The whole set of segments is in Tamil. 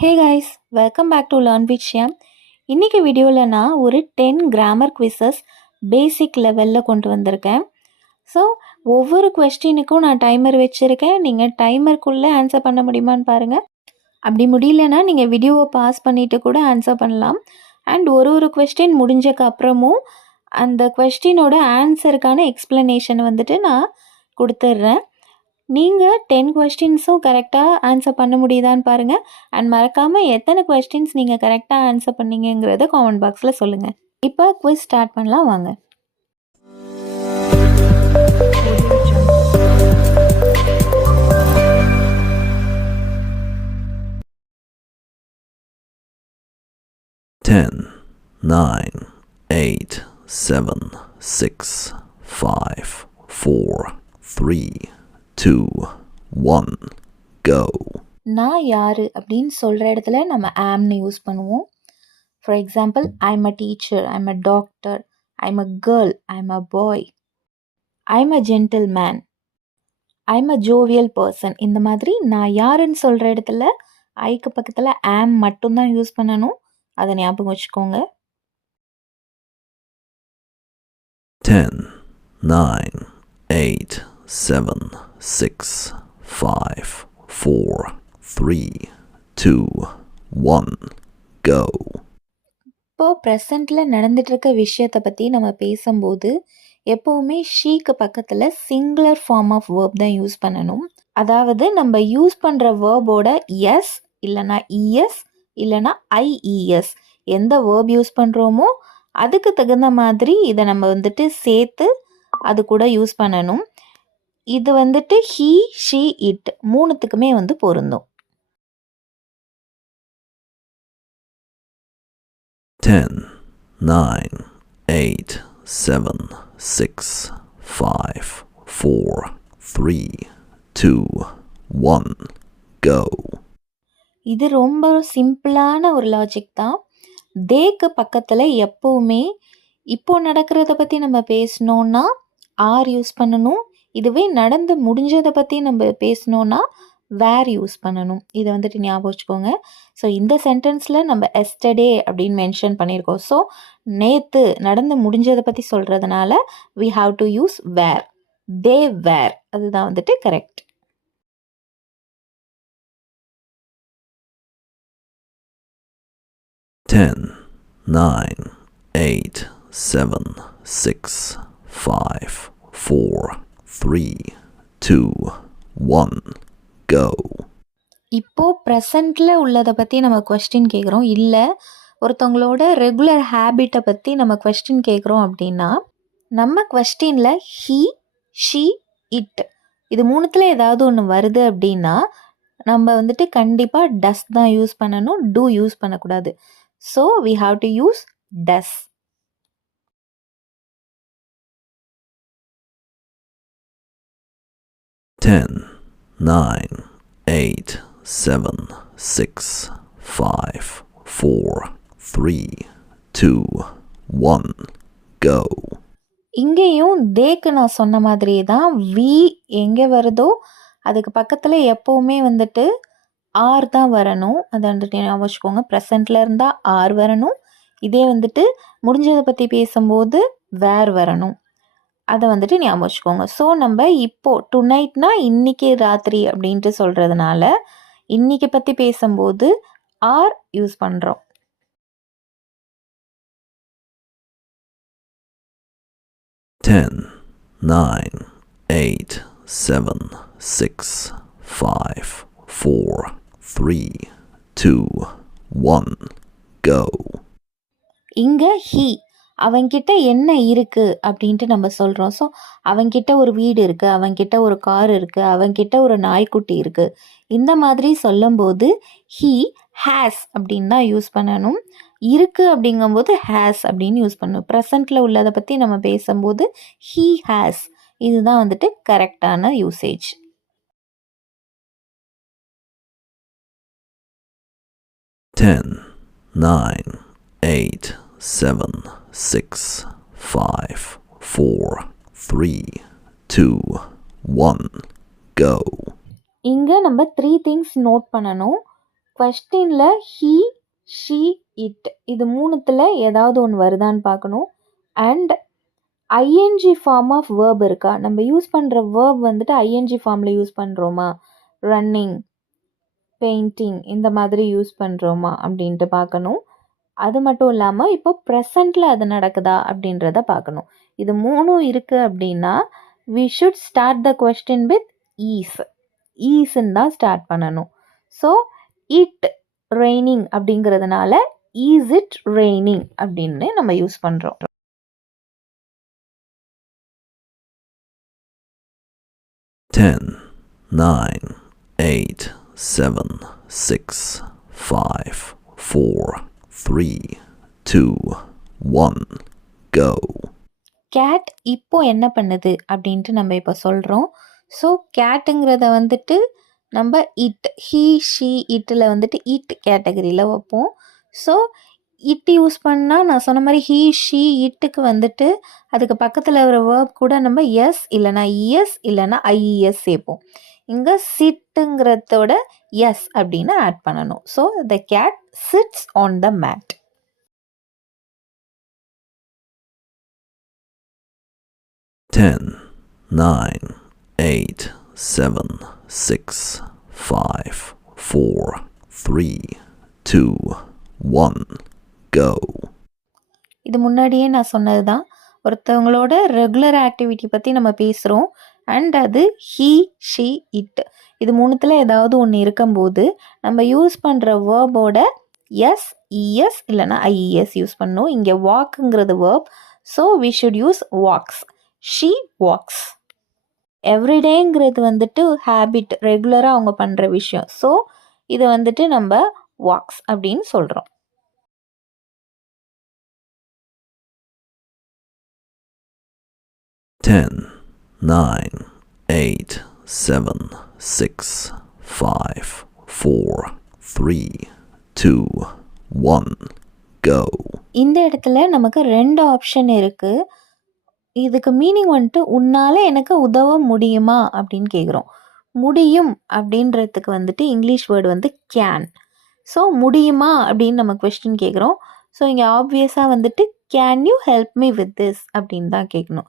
Hey guys, welcome back to learn with Shyam. இன்றைக்கி வீடியோவில் நான் ஒரு 10 கிராமர் குவிசஸ் பேசிக் லெவலில் கொண்டு வந்திருக்கேன். ஸோ ஒவ்வொரு கொஸ்டினுக்கும் நான் டைமர் வச்சுருக்கேன். நீங்கள் டைமருக்குள்ளே ஆன்சர் பண்ண முடியுமான்னு பாருங்கள். அப்படி முடியலன்னா நீங்கள் வீடியோவை பாஸ் பண்ணிவிட்டு கூட ஆன்சர் பண்ணலாம். அண்ட் ஒரு கொஸ்டின் முடிஞ்சக்கு அப்புறமும் அந்த கொஸ்டினோட ஆன்சருக்கான எக்ஸ்ப்ளனேஷன் வந்துட்டு நான் கொடுத்துட்றேன். நீங்கள் 10 கொஸ்டின்ஸும் கரெக்டாக ஆன்சர் பண்ண முடியுதான்னு பாருங்கள். அண்ட் மறக்காமல் எத்தனை கொஸ்டின்ஸ் நீங்கள் கரெக்டாக ஆன்சர் பண்ணீங்கிறத காமெண்ட் பாக்ஸில் சொல்லுங்கள். இப்போ குவிஸ் ஸ்டார்ட் பண்ணலாம் வாங்க. Ten, 9, 8, 7, 6, 5, 4, 3, 2, 1, go. நான் யார் அப்படின்னு சொல்கிற இடத்துல நம்ம ஆம்னு யூஸ் பண்ணுவோம். For example, I'm a teacher, I'm a doctor, I'm a girl, I'm a bye, I'm a gentle man, I'm a jovial person. இந்த மாதிரி நான் யாருன்னு சொல்கிற இடத்துல ஐக்கு பக்கத்தில் ஆம் மட்டும்தான் யூஸ் பண்ணணும். அதை ஞாபகம் வச்சுக்கோங்க. 10, 9, 8, 7, 6, 5, 4, 3, 2, 1, go. இப்போ ப்ரெசண்ட்டில் நடந்துகிட்ருக்க விஷயத்தை பற்றி நம்ம பேசும்போது எப்போவுமே ஷீக்கு பக்கத்தில் சிங்குலர் ஃபார்ம் ஆஃப் வேர்ப் தான் யூஸ் பண்ணணும். அதாவது நம்ம யூஸ் பண்ணுற வேர்போட எஸ் இல்லைனா இஎஸ் இல்லைனா ஐஇஎஸ் எந்த வேர்ப் யூஸ் பண்ணுறோமோ அதுக்கு தகுந்த மாதிரி இதை நம்ம வந்துட்டு சேர்த்து அது கூட யூஸ் பண்ணணும். இது வந்துட்டு ஹீ, ஷீ, இட் மூணுத்துக்குமே வந்து பொருந்தும். 10, 9, 8, 7, 6, 5, 4, 3, 2, 1, go. இது ரொம்ப சிம்பிளான ஒரு லாஜிக் தான். தேக்கு பக்கத்தில் எப்போவுமே இப்போ நடக்கிறத பற்றி நம்ம பேசணுன்னா ஆர் யூஸ் பண்ணணும். இதுவே நடந்து முடிஞ்சதை பற்றி நம்ம பேசணுன்னா வேர் யூஸ் பண்ணணும். இதை வந்துட்டு ஞாபகம் வச்சுக்கோங்க. ஸோ இந்த சென்டென்ஸில் நம்ம எஸ்டர்டே அப்படின்னு மென்ஷன் பண்ணியிருக்கோம். ஸோ நேற்று நடந்து முடிஞ்சதை பற்றி சொல்கிறதுனால we have to use were. they were. அதுதான் வந்துட்டு கரெக்ட். Ten, 9, 8, 7, 6, 5, 4, 3, 2, 1, go. இப்போ ப்ரெசண்ட்டில் உள்ளதை பற்றி நம்ம கொஸ்டின் கேட்குறோம். இல்லை ஒருத்தவங்களோட ரெகுலர் ஹேபிட்டை பற்றி நம்ம கொஸ்டின் கேட்குறோம் அப்படின்னா நம்ம கொஸ்டினில் ஹீ, ஷீ, இட் இது மூணுத்தில் ஏதாவது ஒன்று வருது அப்படின்னா நம்ம வந்துட்டு கண்டிப்பாக டஸ் தான் யூஸ் பண்ணணும். டூ யூஸ் பண்ணக்கூடாது. So we have to use does. 10, 9, 8, 7, 6, 5, 4, 3, 2, 1, go. இங்கேயும் தேக்கு நான் சொன்ன மாதிரியே தான் வி எங்கே வருதோ அதுக்கு பக்கத்தில் எப்போவுமே வந்துட்டு ஆர் தான் வரணும். அதை வந்துட்டு ஞாபகம் வச்சுக்கோங்க. ப்ரெசண்ட்டில் இருந்தால் ஆர் வரணும். இதே வந்துட்டு முடிஞ்சதை பற்றி பேசும்போது வேர் வரணும். அதை வந்துட்டு ஞாபகம் வச்சுக்கோங்க. ஸோ நம்ம இப்போது டுநைட்னா இன்னைக்கு ராத்திரி அப்படின்ட்டு சொல்கிறதுனால இன்னைக்கு பற்றி பேசும்போது ஆர் யூஸ் பண்ணுறோம். 10, 9, 8, 7, 6, 5, 4, 3, 2, 1, go. இங்கே ஹீ அவன்கிட்ட என்ன இருக்குது அப்படின்ட்டு நம்ம சொல்கிறோம். ஸோ அவன்கிட்ட ஒரு வீடு இருக்குது, அவன்கிட்ட ஒரு கார் இருக்குது, அவன்கிட்ட ஒரு நாய்க்குட்டி இருக்குது. இந்த மாதிரி சொல்லும்போது ஹீ ஹேஸ் அப்படின்னு தான் யூஸ் பண்ணணும். இருக்குது அப்படிங்கும்போது ஹேஸ் அப்படின்னு யூஸ் பண்ணணும். ப்ரெசண்ட்டில் உள்ளதை பற்றி நம்ம பேசும்போது ஹீ ஹேஸ் இதுதான் வந்துட்டு கரெக்டான யூசேஜ். 10, 9, 8, 7, 6, 5, 4, 3, 2, 1, go. இங்கே நம்ம 3 திங்ஸ் நோட் பண்ணணும். கொஸ்டினில் ஹீ, ஷீ, இட் இது மூணுத்தில் ஏதாவது ஒன்று வருதான்னு பார்க்கணும். And ING form of verb இருக்கா, நம்ம யூஸ் பண்ணுற வேர்ப் வந்துட்டு ஐஎன்ஜி ஃபார்மில் யூஸ் பண்ணுறோமா, ரன்னிங், பெயிண்டிங் இந்த மாதிரி யூஸ் பண்ணுறோமா அப்படின்ட்டு பார்க்கணும். அது மட்டும் இல்லாமல் இப்போ ப்ரெசண்ட்டில் அது நடக்குதா அப்படின்றத பார்க்கணும். இது மூணும் இருக்குது அப்படின்னா we should start the question with is. ஈஸ்ன்னு தான் ஸ்டார்ட் பண்ணணும். ஸோ இட் ரெய்னிங் அப்படிங்கிறதுனால ஈஸ் இட் ரெய்னிங் அப்படின்னு நம்ம யூஸ் பண்ணுறோம். Ten, 9, 8, 7, 6, 5, 4, 3, 2, 1, go. கேட் இப்போ என்ன பண்ணுது அப்படின்ட்டு நம்ம இப்போ சொல்கிறோம். ஸோ கேட்டுங்கிறத வந்துட்டு நம்ம இட், ஹீ, ஷீ, இட்டில் வந்துட்டு இட் கேட்டகரியில் வைப்போம். ஸோ இட் யூஸ் பண்ணால் நான் சொன்ன மாதிரி ஹீ, ஷீ, இட்டுக்கு வந்துட்டு அதுக்கு பக்கத்தில் வர வேர்ப் கூட நம்ம எஸ் இல்லைனா இஎஸ் இல்லைனா ஐஇஎஸ் சேர்ப்போம். இங்கே சிட்டுங்கிறதோட எஸ் அப்படின்னு ஆட் பண்ணணும். So the cat sits on the mat. Ten, 9, 8, 7, 6, 5, 4, 3, 2, 1, go. இது முன்னாடியே நான் சொன்னது தான். ஒருத்தவங்களோட ரெகுலர் ஆக்டிவிட்டி பற்றி நம்ம பேசுகிறோம். அண்ட் அது ஹீ, ஷீ, இட் இது மூணுத்தில் ஏதாவது ஒன்று இருக்கும்போது நம்ம யூஸ் பண்ணுற வேர்போட எஸ், இஎஸ் இல்லைனா ஐஇஎஸ் யூஸ் பண்ணணும். இங்கே வாக்குங்கிறது verb. So we should use walks. She walks. எவ்ரிடேங்கிறது வந்துட்டு ஹேபிட், ரெகுலராக அவங்க பண்ணுற விஷயம். ஸோ இது வந்துட்டு நம்ம வாக்ஸ் அப்படின்னு சொல்கிறோம். Ten, 9, 8, 7, 6, 5, 4, 3, 2, 1, go. இந்த இடத்துல நமக்கு 2 ஆப்ஷன் இருக்குது. இதுக்கு மீனிங் வந்துட்டு உன்னால் எனக்கு உதவ முடியுமா அப்படின்னு கேட்குறோம். முடியும் அப்படின்றதுக்கு வந்துட்டு இங்கிலீஷ் வேர்டு வந்து கேன். ஸோ முடியுமா அப்படின்னு நம்ம கொஸ்டின் கேட்குறோம். ஸோ இங்கே ஆப்வியஸாக வந்துட்டு can you help me with this அப்படின்னு தான் கேட்கணும்.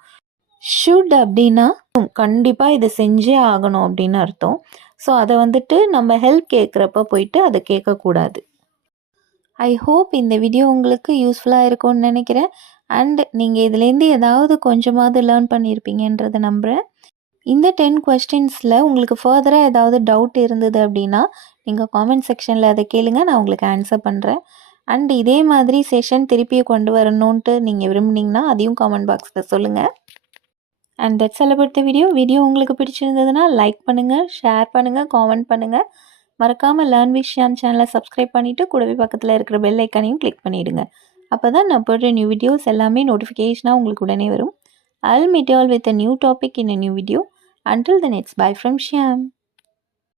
ஷுட் அப்படின்னா கண்டிப்பாக இதை செஞ்சே ஆகணும் அப்படின்னு அர்த்தம். ஸோ அதை வந்துட்டு நம்ம ஹெல்ப் கேட்குறப்ப போயிட்டு அதை கேட்கக்கூடாது. ஐ ஹோப் இந்த வீடியோ உங்களுக்கு யூஸ்ஃபுல்லாக இருக்கும்னு நினைக்கிறேன். அண்ட் நீங்கள் இதுலேருந்து ஏதாவது கொஞ்சமாவது லேர்ன் பண்ணியிருப்பீங்கன்றதை நம்புகிறேன். இந்த 10 கொஸ்டின்ஸில் உங்களுக்கு ஃபர்தராக ஏதாவது டவுட் இருந்தது அப்படின்னா நீங்கள் காமெண்ட் செக்ஷனில் அதை கேளுங்க, நான் உங்களுக்கு ஆன்சர் பண்ணுறேன். அண்ட் இதே மாதிரி செஷன் திருப்பியும் கொண்டு வரணுன்ட்டு நீங்கள் விரும்புனீங்கன்னா அதையும் காமெண்ட் பாக்ஸில் சொல்லுங்கள். And that's all about the video உங்களுக்கு பிடிச்சிருந்ததுன்னா லைக் பண்ணுங்கள், ஷேர் பண்ணுங்கள், காமெண்ட் பண்ணுங்கள். மறக்காமல் லேர்ன் வித் ஷியாம் சேனலை சப்ஸ்கிரைப் பண்ணிவிட்டு கூடவே பக்கத்தில் இருக்கிற பெல் ஐக்கானையும் கிளிக் பண்ணிவிடுங்க. அப்போ தான் நான் போடுற நியூ வீடியோஸ் எல்லாமே நோட்டிஃபிகேஷனாக உங்களுக்கு உடனே வரும். I'll meet you all with a new topic in a new video. Until then, it's bye from Shyam.